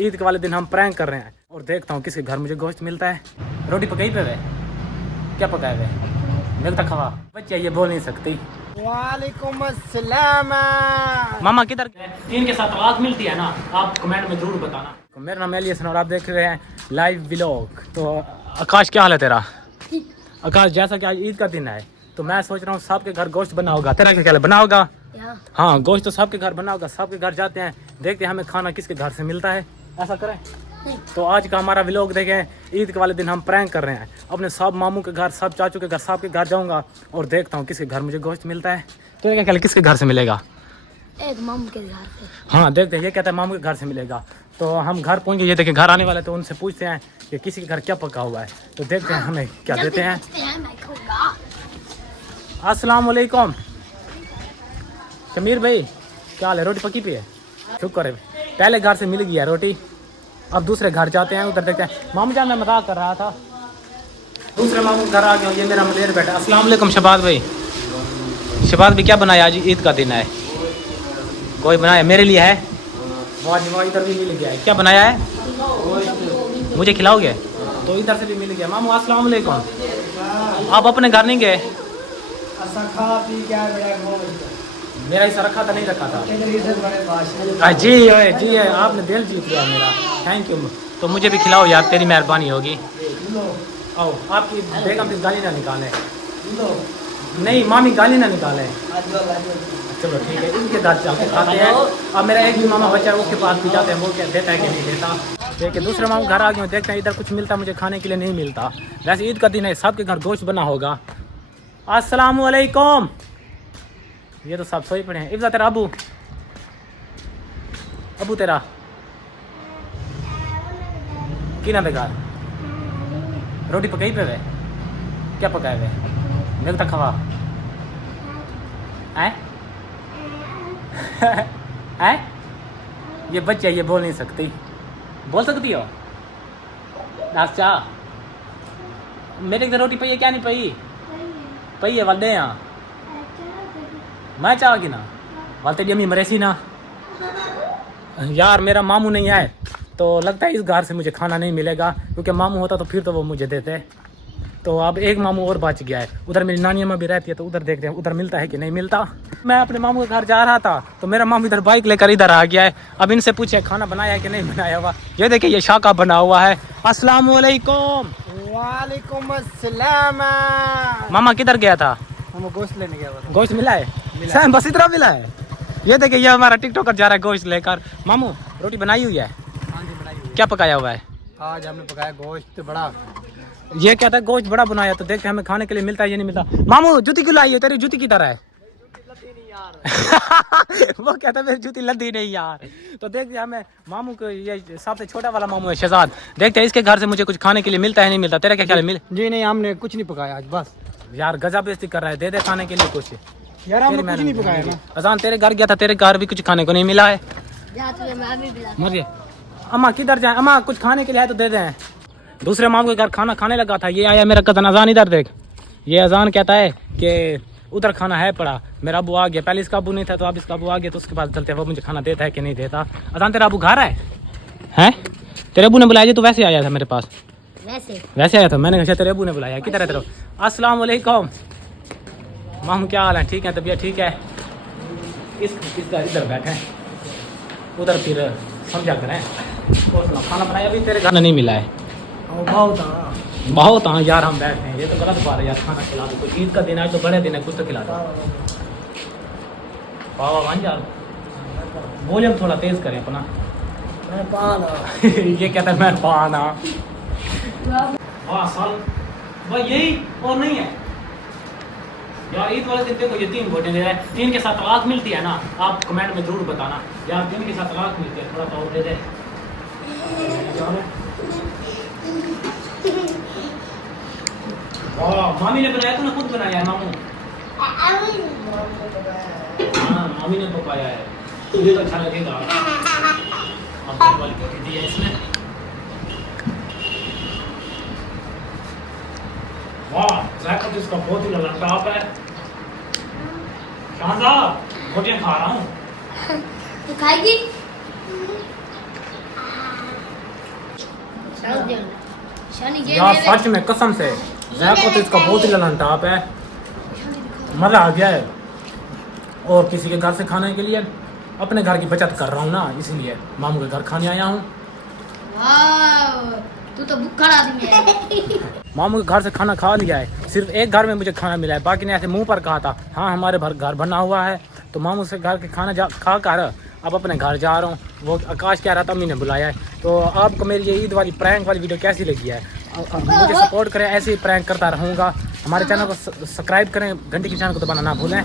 ईद के वाले दिन हम प्रैंक कर रहे हैं और देखता हूँ किसके घर मुझे गोश्त मिलता है। रोटी पकाई पे वे क्या पकाए वे मिलता खवा बच्चे ये बोल नहीं सकती। वालेकुम अस्सलाम। मामा किधर गए? इनके साथ आवाज मिलती है ना, आप कमेंट में जरूर बताना। तो मेरा नाम एलियस और आप देख रहे हैं लाइव व्लॉग। तो आकाश क्या हाल है तेरा? आकाश जैसा कि आज ईद का दिन है तो मैं सोच रहा हूँ सबके घर गोश्त बना होगा। तेरा क्या ख्याल है, बना होगा? हाँ गोश्त तो सबके घर बना होगा। सबके घर जाते हैं, देखते हैं हमें खाना किसके घर से मिलता है। ऐसा करें तो आज का हमारा व्लॉग देखें। ईद के वाले दिन हम प्रैंक कर रहे हैं। अपने सब मामू के घर, सब चाचू के घर, सबके घर जाऊंगा और देखता हूँ किसके घर मुझे गोश्त मिलता है। तो क्या ख्याल है किसके घर से मिलेगा? एक मामू के घर से। हाँ देखते हैं, ये कहता है मामू के घर से मिलेगा। तो हम घर पहुँच गए, ये देखिए घर आने वाले तो उनसे पूछते हैं कि किसी के घर क्या पका हुआ है। तो देखते हैं हमें क्या देते हैं। अस्सलाम वालेकुम शमीर भाई, क्या हाल है? रोटी पकी पी है? शुक्र है, पहले घर से मिल गई है रोटी। अब दूसरे घर जाते हैं, उधर देखते हैं। मामू जान मैं मजाक कर रहा था, दूसरे मामू घर आ गया। ये मेरा मलेर बेटा। अस्सलाम वालेकुम शबाद भाई। शबाद भाई क्या बनाया? आज ईद का दिन है, कोई बनाया मेरे लिए है? वाह इधर भी मिल गया है। क्या बनाया है? मुझे खिलाओगे? तो इधर से भी मिल गया। मामू अस्सलाम वालेकुम। आप अपने घर नहीं गए? मेरा हिस्सा रखा था नहीं रखा था? जी है, आपने दिल जीत लिया मेरा, थैंक यू। तो मुझे भी खिलाओ यार, तेरी मेहरबानी होगी। आओ, आपकी बेगम भी गाली ना निकाले। नहीं मामी गाली ना निकाले। चलो ठीक है, इनके घर चलते खाते हैं। अब मेरा एक भी मामा बच्चा है, उसके पास भी जाते हैं, वो क्या देता है कि नहीं देता। देखिए दूसरे मामू घर आ गए, देखते हैं इधर कुछ मिलता मुझे खाने के लिए। नहीं मिलता। वैसे ईद का दिन है, सबके घर गोश्त बना होगा। अस्सलाम वालेकुम। ये तो सब सोई पड़े हैं। इफ्ता तेरा अबू तेरा की ना बेकार रोटी पकाई पे वे क्या पकाए वे मिलता खवा है? ये बच्चे ये बोल नहीं सकती, बोल सकती हो? अच्छा मेरे इधर रोटी पई है क्या नहीं पई? पई है वाले यहाँ मैं चाहगी ना वाल तेरी अम्मी मरेसी ना। यार मेरा मामू नहीं आए तो लगता है इस घर से मुझे खाना नहीं मिलेगा, क्योंकि मामू होता तो फिर तो वो मुझे देते। तो अब एक मामू और बच गया है। उधर मेरी नानी अम्मा भी रहती है, तो उधर देखते हैं उधर मिलता है कि नहीं मिलता। मैं अपने मामू के घर जा रहा था तो मेरा मामू इधर बाइक लेकर इधर आ गया है। अब इनसे पूछे खाना बनाया है कि नहीं बनाया हुआ। ये देखिए ये शाका बना हुआ है। अस्सलाम वालेकुम। वालेकुम अस्सलाम। मामा किधर गया था? हम गोश्त लेने गया था। गोश्त मिला है? सैम बस इतना मिला है? ये देखिए ये हमारा टिकटॉकर जा रहा है गोश्त लेकर। मामू रोटी बनाई हुई है? हाँ जी बनाई हुई। क्या पकाया हुआ है? आज हमने पकाया गोश्त बड़ा। ये कहता है गोश्त बड़ा बनाया, तो देखते हैं हमें खाने के लिए मिलता है या नहीं मिलता। मामू जूती क्यों लाई है? तेरी जूती की तरह है। वो कहता है मेरी जूती लद्दी नहीं यार। तो देखते हैं हमें मामू को, ये सबसे छोटा वाला मामू है शहजाद, देखते हैं इसके घर से मुझे कुछ खाने के लिए मिलता है नहीं मिलता। तेरा क्या ख्याल है? मिल जी नहीं, हमने कुछ नहीं पकाया आज। बस यार गजब बेइज्जती कर रहा है, दे दे खाने के लिए कुछ। यार हमने कुछ नहीं पकाया ना। अजान तेरे घर गया था, तेरे घर भी कुछ खाने को नहीं मिला है। मर गए। अम्मा किधर जाए? अम्मा कुछ खाने के लिए है तो दे दें। दूसरे मामू के घर खाना खाने लगा था, ये आया मेरा कजन अजान। इधर देख, ये अजान कहता है कि उधर खाना है पड़ा। मेरा अबू आ गया, पहले इसका अबू नहीं था तो अब इसका अबू आ गया, तो उसके पास चलते हैं, वो मुझे खाना देता है कि नहीं देता। अजान तेरा अबू घर है? हैं? तेरे अबू ने बुलाया? तो वैसे आया था मेरे पास, वैसे आया था। मैंने कहा तेरे अबू ने बुलाया। किधर है तेरा? अस्सलाम वालेकुम। मामू क्या हाल है? ठीक है, तबीयत ठीक है? इधर बैठे, उधर फिर समझा करें। खाना बनाया अभी तेरे घर नहीं मिला है? बहुत हाँ यार, हम बैठे हैं। ये तो गलत बात है यार, खाना खिला दो। कोई ईद का दिन है तो बड़े दिन है, कुछ तो खिला दो। वाह यार, वॉल्यूम थोड़ा तेज करें अपना। ये कहता है मैं पाना। वाह साल भाई यही और नहीं है यार। ईद वाले दिन देखो ये 3 भोजन दे रहा है। 3 के साथ तलाक मिलती है ना? आप कमेंट में जरूर बताना यार, 3 के साथ तलाक मिलती है। थोड़ा सा और दे दे। वाह मामी ने बनाया, तूने खुद बनाया है मामू? हाँ मामी ने पकाया है, तुझे तो अच्छा लगेगा। अब वाली रोटी दी है इसमें। वाह जायका तो इसका बहुत ही ललाटाप है। शानदार रोटियां खा रहा हूँ। तू खाएगी? शनि यार सच में कसम से जैक को तो इसका बहुत ही ललन टाप है, मजा आ गया है। और किसी के घर से खाने के लिए अपने घर की बचत कर रहा हूँ ना, इसीलिए मामू के घर खाने आया हूँ। तू तो भूखा आदमी है। मामू के घर से खाना खा लिया है, सिर्फ एक घर में मुझे खाना मिला है, बाकी ने ऐसे मुंह पर कहा था हाँ हमारे घर बना हुआ है। तो मामू से घर के खाना खा कर अब अपने घर जा रहा हूँ। वो आकाश कह रहा था, मम्मी ने बुलाया है। तो आपको मेरी ये ईद वाली प्रैंक वाली वीडियो कैसी लगी है? मुझे सपोर्ट करें, ऐसे ही प्रैंक करता रहूँगा। हमारे चैनल को सब्सक्राइब करें, घंटी के निशान को दबाना ना भूलें।